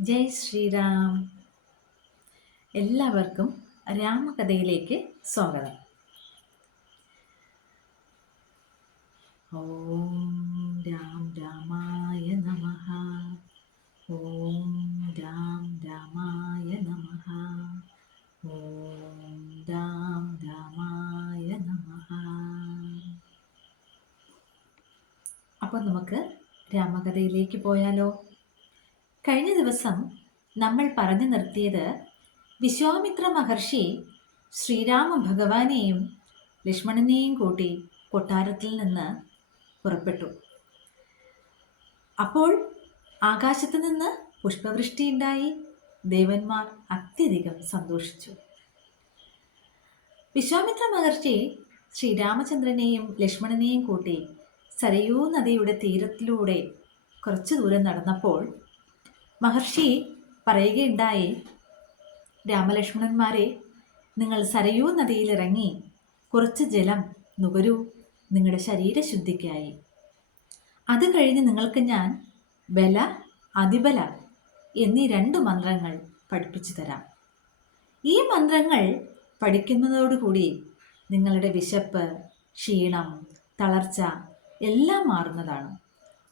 ജയ് ശ്രീറാം എല്ലാവർക്കും രാമകഥയിലേക്ക് സ്വാഗതം. ഓം രാം രാമായ നമ. ഓം രാം രാമായ നമ. ഓം രാം രാമായ നമ. അപ്പോൾ നമുക്ക് രാമകഥയിലേക്ക് പോയാലോ? കഴിഞ്ഞ ദിവസം നമ്മൾ പറഞ്ഞു നിർത്തിയത് വിശ്വാമിത്ര മഹർഷി ശ്രീരാമ ഭഗവാനെയും ലക്ഷ്മണനെയും കൂട്ടി കൊട്ടാരത്തിൽ നിന്ന് പുറപ്പെട്ടു. അപ്പോൾ ആകാശത്ത് നിന്ന് പുഷ്പവൃഷ്ടിയുണ്ടായി ദേവന്മാർ അത്യധികം സന്തോഷിച്ചു. വിശ്വാമിത്ര മഹർഷി ശ്രീരാമചന്ദ്രനെയും ലക്ഷ്മണനെയും കൂട്ടി സരയൂ നദിയുടെ തീരത്തിലൂടെ കുറച്ചു ദൂരം നടന്നപ്പോൾ മഹർഷി പറയുകയുണ്ടായി രാമലക്ഷ്മണന്മാരെ നിങ്ങൾ സരയൂ നദിയിലിറങ്ങി കുറച്ച് ജലം നുകരൂ നിങ്ങളുടെ ശരീരശുദ്ധിക്കായി. അത് കഴിഞ്ഞ് നിങ്ങൾക്ക് ഞാൻ ബല അതിബല എന്നീ രണ്ട് മന്ത്രങ്ങൾ പഠിപ്പിച്ചു തരാം. ഈ മന്ത്രങ്ങൾ പഠിക്കുന്നതോടുകൂടി നിങ്ങളുടെ വിശപ്പ് ക്ഷീണം തളർച്ച എല്ലാം മാറുന്നതാണ്.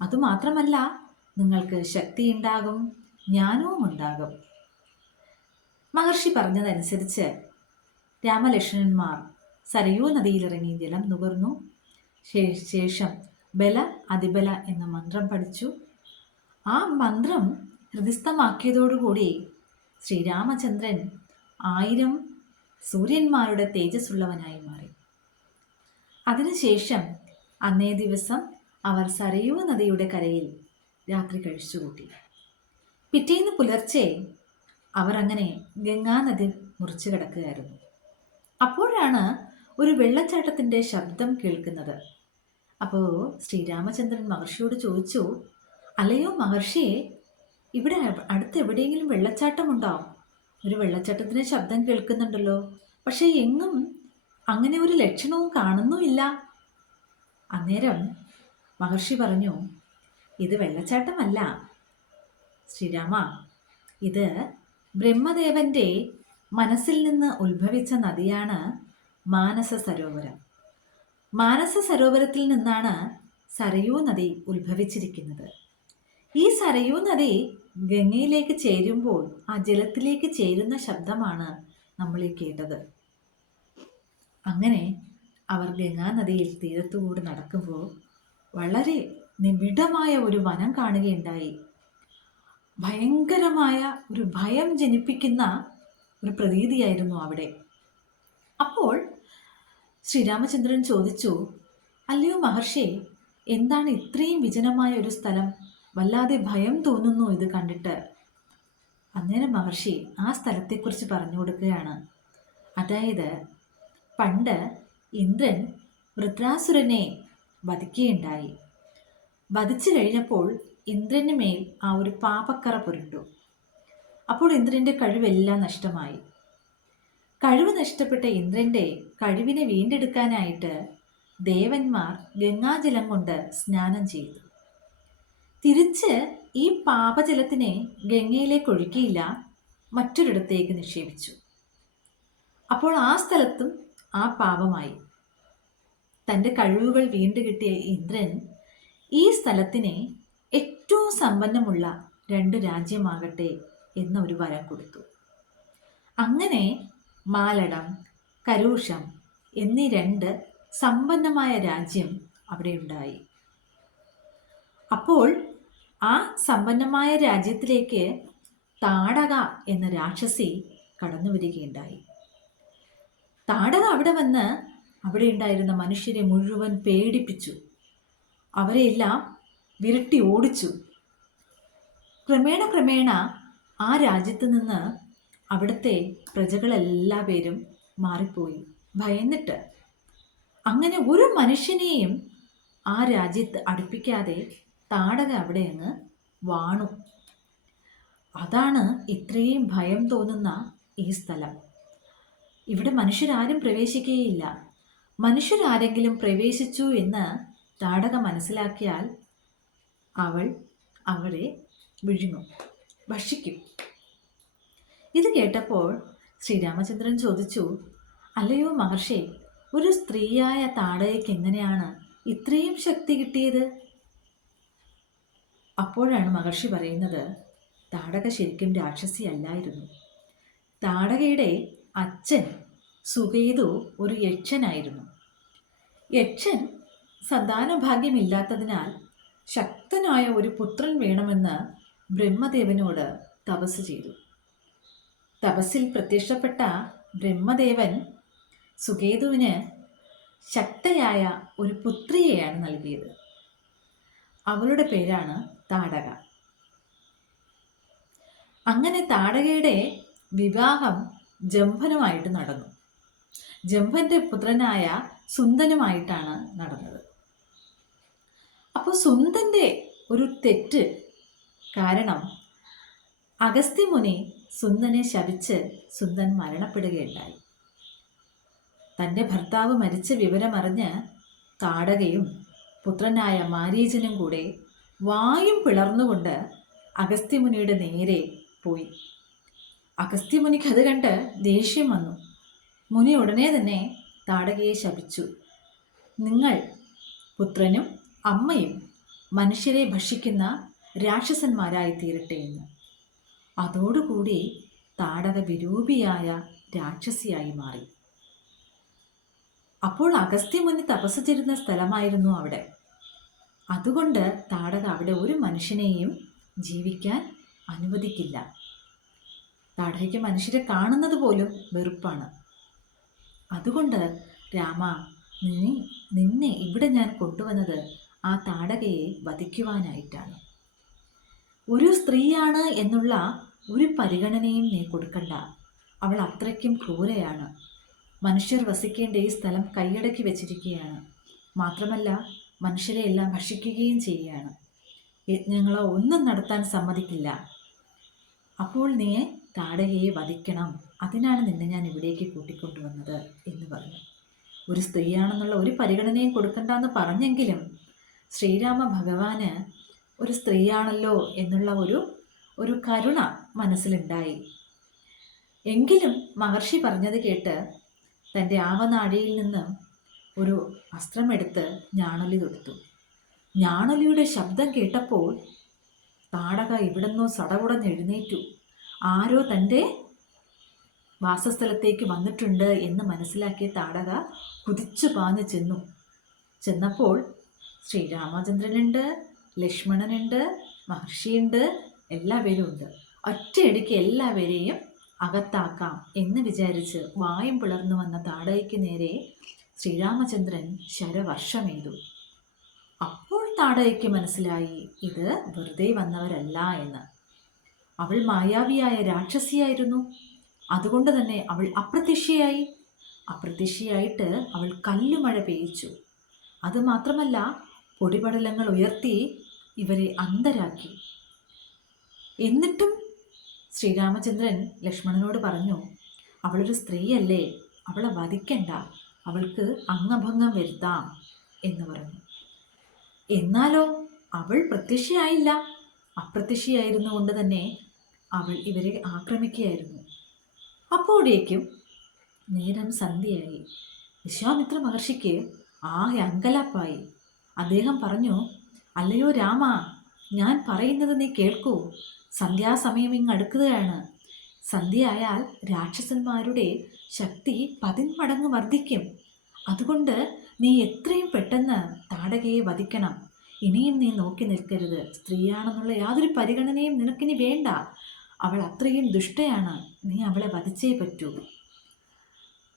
അതുമാത്രമല്ല നിങ്ങൾക്ക് ശക്തിയുണ്ടാകും ജ്ഞാനവും ഉണ്ടാകും. മഹർഷി പറഞ്ഞതനുസരിച്ച് രാമലക്ഷ്മണന്മാർ സരയൂ നദിയിലിറങ്ങി ജലം നുകർന്നു. ശേഷം ബല അതിബല എന്ന മന്ത്രം പഠിച്ചു. ആ മന്ത്രം ഹൃദിസ്ഥമാക്കിയതോടുകൂടി ശ്രീരാമചന്ദ്രൻ ആയിരം സൂര്യന്മാരുടെ തേജസ്സുള്ളവനായി മാറി. അതിനുശേഷം അന്നേ ദിവസം അവർ സരയൂ നദിയുടെ കരയിൽ രാത്രി കഴിച്ചുകൂട്ടി. പിറ്റേന്ന് പുലർച്ചെ അവർ അങ്ങനെ ഗംഗാനദി മുറിച്ചു കിടക്കുകയായിരുന്നു. അപ്പോഴാണ് ഒരു വെള്ളച്ചാട്ടത്തിന്റെ ശബ്ദം കേൾക്കുന്നത്. അപ്പോൾ ശ്രീരാമചന്ദ്രൻ മഹർഷിയോട് ചോദിച്ചു അല്ലയോ മഹർഷിയെ ഇവിടെ അടുത്ത് എവിടെയെങ്കിലും വെള്ളച്ചാട്ടമുണ്ടോ? ഒരു വെള്ളച്ചാട്ടത്തിന്റെ ശബ്ദം കേൾക്കുന്നുണ്ടല്ലോ. പക്ഷേ എങ്ങും അങ്ങനെ ഒരു ലക്ഷണവും കാണുന്നുമില്ല. അന്നേരം മഹർഷി പറഞ്ഞു ഇത് വെള്ളച്ചാട്ടമല്ല. ശ്രീരാമ ഇത് ബ്രഹ്മദേവന്റെ മനസ്സിൽ നിന്ന് ഉത്ഭവിച്ച നദിയാണ് മാനസ സരോവരം. മാനസ സരോവരത്തിൽ നിന്നാണ് സരയൂ നദി ഉത്ഭവിച്ചിരിക്കുന്നത്. ഈ സരയൂ നദി ഗംഗയിലേക്ക് ചേരുമ്പോൾ ആ ജലത്തിലേക്ക് ചേരുന്ന ശബ്ദമാണ് നമ്മൾ ഈ കേട്ടത്. അങ്ങനെ അവർ ഗംഗാനദിയിൽ തീരത്തുകൂടി നടക്കുമ്പോൾ വളരെ നിബിഡമായ ഒരു വനം കാണുകയുണ്ടായി. ഭയങ്കരമായ ഒരു ഭയം ജനിപ്പിക്കുന്ന ഒരു പ്രതീതിയായിരുന്നു അവിടെ. അപ്പോൾ ശ്രീരാമചന്ദ്രൻ ചോദിച്ചു അല്ലയോ മഹർഷി എന്താണ് ഇത്രയും വിജനമായ ഒരു സ്ഥലം? വല്ലാതെ ഭയം തോന്നുന്നു ഇത് കണ്ടിട്ട്. അന്നേരം മഹർഷി ആ സ്ഥലത്തെക്കുറിച്ച് പറഞ്ഞു കൊടുക്കുകയാണ്. അതായത് പണ്ട് ഇന്ദ്രൻ വൃത്രാസുരനെ വധിക്കുകയുണ്ടായി. വധിച്ചു കഴിഞ്ഞപ്പോൾ ഇന്ദ്രന് മേൽ ആ ഒരു പാപക്കറ പുരണ്ടു. അപ്പോൾ ഇന്ദ്രന്റെ കഴിവെല്ലാം നഷ്ടമായി. കഴിവ് നഷ്ടപ്പെട്ട ഇന്ദ്രന്റെ കഴിവിനെ വീണ്ടെടുക്കാനായിട്ട് ദേവന്മാർ ഗംഗാജലം കൊണ്ട് സ്നാനം ചെയ്തു. തിരിച്ച് ഈ പാപജലത്തിനെ ഗംഗയിലേക്ക് ഒഴുക്കിയില്ല മറ്റൊരിടത്തേക്ക് നിക്ഷേപിച്ചു. അപ്പോൾ ആ സ്ഥലത്തും ആ പാപമായി. തന്റെ കഴിവുകൾ വീണ്ടുകിട്ടിയ ഇന്ദ്രൻ ഈ സ്ഥലത്തിനെ ഏറ്റവും സമ്പന്നമുള്ള രണ്ട് രാജ്യമാകട്ടെ എന്ന ഒരു വരം കൊടുത്തു. അങ്ങനെ മാലടം കരൂഷം എന്നീ രണ്ട് സമ്പന്നമായ രാജ്യം അവിടെ ഉണ്ടായി. അപ്പോൾ ആ സമ്പന്നമായ രാജ്യത്തിലേക്ക് താടക എന്ന രാക്ഷസി കടന്നു വരികയുണ്ടായി. താടക അവിടെ വന്ന് അവിടെ ഉണ്ടായിരുന്ന മനുഷ്യരെ മുഴുവൻ പേടിപ്പിച്ചു. അവരെയെല്ലാം വിരട്ടി ഓടിച്ചു. ക്രമേണ ക്രമേണ ആ രാജ്യത്ത് നിന്ന് അവിടുത്തെ പ്രജകളെല്ലാ പേരും മാറിപ്പോയി ഭയന്നിട്ട്. അങ്ങനെ ഒരു മനുഷ്യനെയും ആ രാജ്യത്ത് അടുപ്പിക്കാതെ താടക അവിടെ അങ്ങ് വാണു. അതാണ് ഇത്രയും ഭയം തോന്നുന്ന ഈ സ്ഥലം. ഇവിടെ മനുഷ്യരാരും പ്രവേശിക്കുകയില്ല. മനുഷ്യരാരെങ്കിലും പ്രവേശിച്ചു എന്ന് താടക മനസ്സിലാക്കിയാൽ അവൾ അവരെ വിഴുങ്ങും. ഭക്ഷിക്കും. ഇത് കേട്ടപ്പോൾ ശ്രീരാമചന്ദ്രൻ ചോദിച്ചു അല്ലയോ മഹർഷി ഒരു സ്ത്രീയായ താടകയ്ക്ക് എങ്ങനെയാണ് ഇത്രയും ശക്തി കിട്ടിയത്? അപ്പോഴാണ് മഹർഷി പറയുന്നത് താടക ശരിക്കും രാക്ഷസി അല്ലായിരുന്നു താടകയുടെ അച്ഛൻ സുഖേതു ഒരു യക്ഷനായിരുന്നു യക്ഷൻ സന്താനഭാഗ്യമില്ലാത്തതിനാൽ ശക്തനായ ഒരു പുത്രൻ വേണമെന്ന് ബ്രഹ്മദേവനോട് തപസ് ചെയ്തു. തപസ്സിൽ പ്രത്യക്ഷപ്പെട്ട ബ്രഹ്മദേവൻ സുകേതുവിന് ശക്തയായ ഒരു പുത്രിയെയാണ് നൽകിയത്. അവളുടെ പേരാണ് താടക. അങ്ങനെ താടകയുടെ വിവാഹം ജംഭനുമായിട്ട് നടന്നു. ജംഭന്റെ പുത്രനായ സുന്ദനുമായിട്ടാണ് നടന്നത്. അപ്പോൾ സുന്ദന്റെ ഒരു തെറ്റ് കാരണം അഗസ്ത്യമുനി സുന്ദനെ ശപിച്ച് സുന്ദൻ മരണപ്പെടുകയുണ്ടായി. തന്റെ ഭർത്താവ് മരിച്ച വിവരമറിഞ്ഞ് താടകയും പുത്രനായ മാരീജനും കൂടെ വായും പിളർന്നുകൊണ്ട് അഗസ്ത്യമുനിയുടെ നേരെ പോയി. അഗസ്ത്യമുനിക്ക് അത് കണ്ട് ദേഷ്യം വന്നു. മുനി ഉടനെ തന്നെ താടകയെ ശപിച്ചു. നിങ്ങൾ പുത്രനും അമ്മയും മനുഷ്യരെ ഭക്ഷിക്കുന്ന രാക്ഷസന്മാരായി തീരട്ടെ എന്ന്. അതോടുകൂടി താടക വിരൂപിയായ രാക്ഷസിയായി മാറി. അപ്പോൾ അഗസ്ത്യമുനി തപസ് ചെയ്തിരുന്ന സ്ഥലമായിരുന്നു അവിടെ. അതുകൊണ്ട് താടക അവിടെ ഒരു മനുഷ്യനെയും ജീവിക്കാൻ അനുവദിക്കില്ല. താടകയ്ക്ക് മനുഷ്യരെ കാണുന്നത് പോലും വെറുപ്പാണ്. അതുകൊണ്ട് രാമ നീ നിന്നെ ഇവിടെ ഞാൻ കൊണ്ടുവന്നത് ആ താടകയെ വധിക്കുവാനായിട്ടാണ്. ഒരു സ്ത്രീയാണ് എന്നുള്ള ഒരു പരിഗണനയും നീ കൊടുക്കണ്ട. അവൾ അത്രയ്ക്കും ക്രൂരയാണ്. മനുഷ്യർ വസിക്കേണ്ട ഈ സ്ഥലം കൈയടക്കി വെച്ചിരിക്കുകയാണ്. മാത്രമല്ല മനുഷ്യരെ എല്ലാം ഭക്ഷിക്കുകയും ചെയ്യുകയാണ്. യജ്ഞങ്ങളോ ഒന്നും നടത്താൻ സമ്മതിക്കില്ല. അപ്പോൾ നീ താടകയെ വധിക്കണം. അതിനാണ് നിന്നെ ഞാൻ ഇവിടേക്ക് കൂട്ടിക്കൊണ്ടുവന്നത് എന്ന് പറഞ്ഞു. ഒരു സ്ത്രീയാണെന്നുള്ള ഒരു പരിഗണനയും കൊടുക്കണ്ടെന്ന് പറഞ്ഞെങ്കിലും ശ്രീരാമ ഭഗവാന് ഒരു സ്ത്രീയാണല്ലോ എന്നുള്ള ഒരു ഒരു കരുണ മനസ്സിലുണ്ടായി. എങ്കിലും മഹർഷി പറഞ്ഞത് കേട്ട് തന്റെ ആവനാഴിയിൽ നിന്ന് ഒരു വസ്ത്രമെടുത്ത് ഞാണലി തൊടുത്തു ഞാണലിയുടെ ശബ്ദം കേട്ടപ്പോൾ താടക ഇവിടുന്നോ സടകുടഞ്ഞ് എഴുന്നേറ്റു. ആരോ തന്റെ വാസസ്ഥലത്തേക്ക് വന്നിട്ടുണ്ട് എന്ന് മനസ്സിലാക്കിയ താടക കുതിച്ചു പാഞ്ഞു ചെന്നു. ചെന്നപ്പോൾ ശ്രീരാമചന്ദ്രനുണ്ട് ലക്ഷ്മണനുണ്ട് മഹർഷിയുണ്ട് എല്ലാവരും ഉണ്ട് ഒറ്റയടിക്ക് എല്ലാവരെയും അകത്താക്കാം എന്ന് വിചാരിച്ച് വായും പിളർന്നു വന്ന താടകയ്ക്ക് നേരെ ശ്രീരാമചന്ദ്രൻ ശരവർഷമെയ്തു അപ്പോൾ താടകയ്ക്ക് മനസ്സിലായി ഇത് വെറുതെ വന്നവരല്ല എന്ന്. അവൾ മായാവിയായ രാക്ഷസിയായിരുന്നു. അതുകൊണ്ട് തന്നെ അവൾ അപ്രത്യക്ഷയായി. അപ്രത്യക്ഷയായിട്ട് അവൾ കല്ലുമഴ പെയ്യിച്ചു. അതുമാത്രമല്ല പൊടിപടലങ്ങൾ ഉയർത്തി ഇവരെ അന്തരാക്കി. എന്നിട്ടും ശ്രീരാമചന്ദ്രൻ ലക്ഷ്മണനോട് പറഞ്ഞു അവളൊരു സ്ത്രീയല്ലേ അവളെ വധിക്കണ്ട അവൾക്ക് അംഗഭംഗം വരുത്താം എന്ന് പറഞ്ഞു. എന്നാലോ അവൾ പ്രത്യക്ഷയായില്ല? അപ്രത്യക്ഷയായിരുന്നു കൊണ്ട് തന്നെ അവൾ ഇവരെ ആക്രമിക്കുകയായിരുന്നു. അപ്പോഴേക്കും നേരം സന്ധ്യയായി. വിശ്വാമിത്ര മഹർഷിക്ക് ആകെ അങ്കലാപ്പായി. അദ്ദേഹം പറഞ്ഞു അല്ലയോ രാമ ഞാൻ പറയുന്നത് നീ കേൾക്കൂ. സന്ധ്യാസമയം ഇങ്ങ് അടുക്കുകയാണ്. സന്ധ്യയായാൽ രാക്ഷസന്മാരുടെ ശക്തി പതിന്മടങ്ങ് വർദ്ധിക്കും. അതുകൊണ്ട് നീ എത്രയും പെട്ടെന്ന് താടകയെ വധിക്കണം. ഇനിയും നീ നോക്കി നിൽക്കരുത്. സ്ത്രീയാണെന്നുള്ള യാതൊരു പരിഗണനയും നിനക്കിനി വേണ്ട. അവൾ അത്രയും ദുഷ്ടയാണ്. നീ അവളെ വധിച്ചേ പറ്റൂ.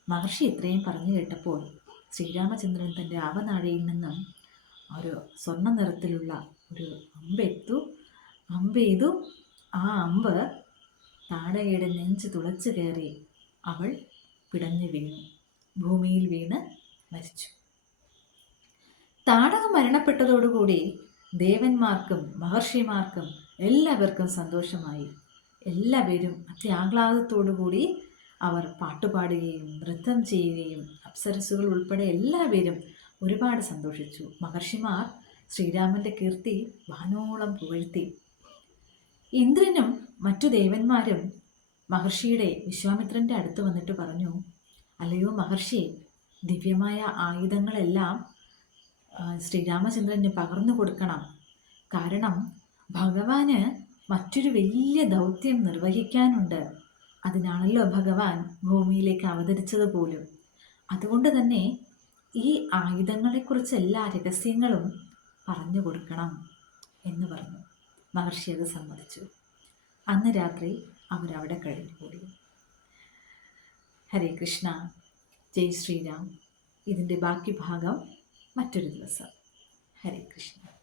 മഹർഷി ഇത്രയും പറഞ്ഞു കേട്ടപ്പോൾ ശ്രീരാമചന്ദ്രൻ തന്റെ ആവനാഴിയിൽ നിന്നും ഒരു സ്വർണ നിറത്തിലുള്ള ഒരു അമ്പെത്തു അമ്പ് ചെയ്തു ആ അമ്പ് താടകയുടെ നെഞ്ച് തുളച്ചു കയറി അവൾ പിടഞ്ഞു വീണു. ഭൂമിയിൽ വീണ് മരിച്ചു. താടക മരണപ്പെട്ടതോടുകൂടി ദേവന്മാർക്കും മഹർഷിമാർക്കും എല്ലാവർക്കും സന്തോഷമായി. എല്ലാവരും അത്യാഹ്ലാദത്തോടുകൂടി അവർ പാട്ടുപാടുകയും നൃത്തം ചെയ്യുകയും അപ്സരസുകൾ ഉൾപ്പെടെ എല്ലാവരും ഒരുപാട് സന്തോഷിച്ചു. മഹർഷിമാർ ശ്രീരാമന്റെ കീർത്തി വാനോളം പുകഴ്ത്തി. ഇന്ദ്രനും മറ്റു ദേവന്മാരും മഹർഷിയുടെ വിശ്വാമിത്രന്റെ അടുത്ത് വന്നിട്ട് പറഞ്ഞു അല്ലയോ മഹർഷി ദിവ്യമായ ആയുധങ്ങളെല്ലാം ശ്രീരാമചന്ദ്രന് പകർന്നു കൊടുക്കണം. കാരണം ഭഗവാന് മറ്റൊരു വലിയ ദൗത്യം നിർവഹിക്കാനുണ്ട്. അതിനാണല്ലോ ഭഗവാൻ ഭൂമിയിലേക്ക് അവതരിച്ചത് പോലും. അതുകൊണ്ട് തന്നെ ഈ ആയുധങ്ങളെക്കുറിച്ച് എല്ലാ രഹസ്യങ്ങളും പറഞ്ഞു കൊടുക്കണം എന്ന് പറഞ്ഞു. മഹർഷി അത് സമ്മതിച്ചു. അന്ന് രാത്രി അവരവിടെ കഴിഞ്ഞുകൂടി. ഹരേ കൃഷ്ണ ജയ് ശ്രീരാം. ഇതിന്റെ ബാക്കി ഭാഗം മറ്റൊരു ദിവസം. ഹരേ കൃഷ്ണ.